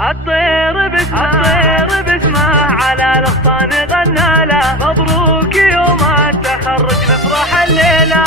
الطير باسمه على الاغصان غنى له، مبروك يوم التخرج نفرح الليله.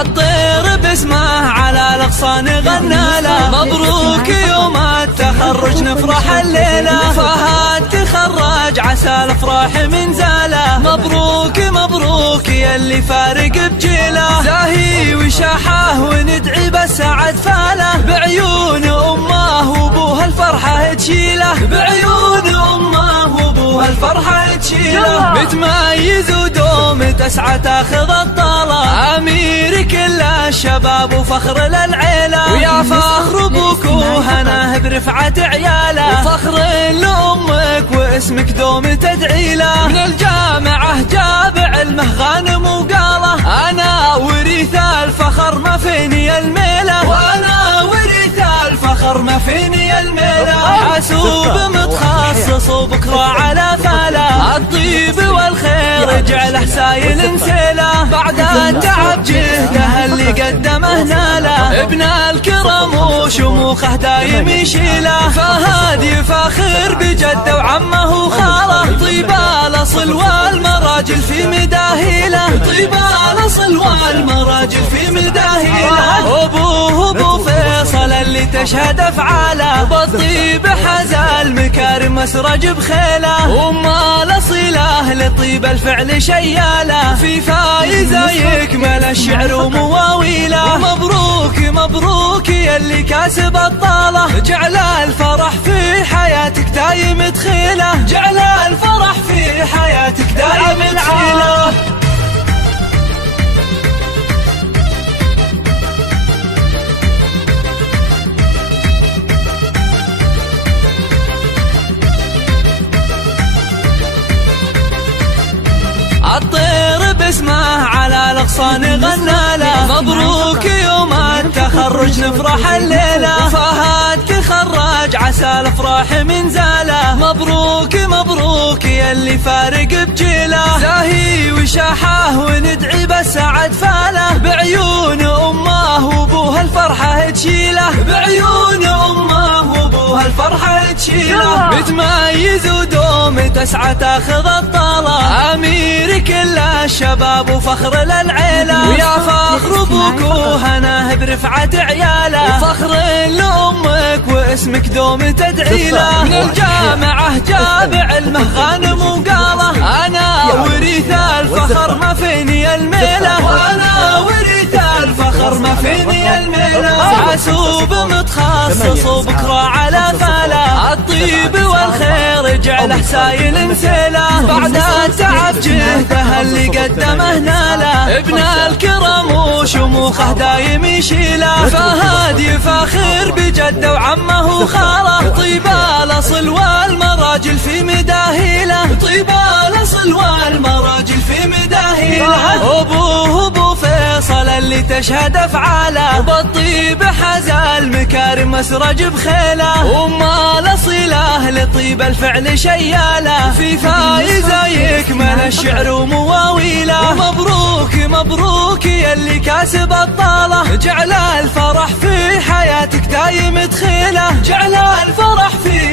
الطير باسمه على الاغصان غنى له، مبروك يوم التخرج نفرح الليله. فهد تخرج عسى الافراح من زاله، مبروك مبروك يلي فارق بجيله. زاهي وشاحه وندعي بالسعد فاله، بعيون امه وابوها الفرحه تشيله، بعيون امه وابوها الفرحه تشيله. متميز ودوم تسعى تاخذ الطاله، امير كل الشباب وفخر للعيله. ويا فخر ابوك وهناه برفعه عياله، وفخر لامك واسمك دوم تدعي له. من الجامعه جاب علمه غانم وقاله، انا وريث الفخر ما فيني الميله، وانا وريث الفخر ما فيني الميله. حاسوب متخصص وبكره على فاله، الطيب والخير جعله سايل نسيله. بعد التعب جهده اللي قدمه ناله، ابن الكرم وشموخه دايم يشيله. فهد يفاخر بجده وعمه وخاله، طيب الاصل والمراجل في مداهيله، طيب الاصل والمراجل في مداهيله. ابوه ابو فيصل اللي تشهد افعاله، بالطيب حاز المكارم مسرج بخيله. وما الاصيله لطيب الفعل شياله، في فايزه يكمل الشعر ومواويله. مبروك مبروك يلي كاسب الطاله، جعل الفرح في حياتك دايم تخيله، جعل الفرح في حياتك دايم تخيله. الطير باسمه على الاغصان غنى له، مبروك يوم التخرج نفرح الليله. فهد تخرج عسى الافراح من زاله، مبروك مبروك يلي فارق بجيله. زاهي وشاحه وندعي بالسعد فاله، بعيون امه وابوها الفرحه تشيله، بعيون امه وابوها الفرحه تشيله. متميز ودوم تسعى تاخذ الطاله، امير كل الشباب وفخر للعيله. ويا فخر ابوك وهناه برفعه عياله، وفخر لامك واسمك دوم تدعي له. من الجامعه جاب علمه غانم وقاله، انا وريث الفخر ما فيني الميله، وانا وريث الفخر ما فيني الميله. حاسوب متخصص وبكره على فاله، الطيب والخير جعله سايل نسيله. بعد التعب جهده اللي قدمه ناله، ابن الكرم وشموخه دايم يشيله. فهد يفاخر بجده وعمه وخاله، طيب الاصل والمراجل في مداهيله، طيب الاصل والمراجل في مداهيله. ابوه ابو فيصل اللي تشهد افعاله، بالطيب حاز المكارم مسرج بخيله. وما الاصيله لطيب الفعل شياله، في فايزه يكمل الشعر ومواويله. مبروك مبروك يلي كاسب الطاله، جعل الفرح في حياتك دايم تخيله، جعل الفرح في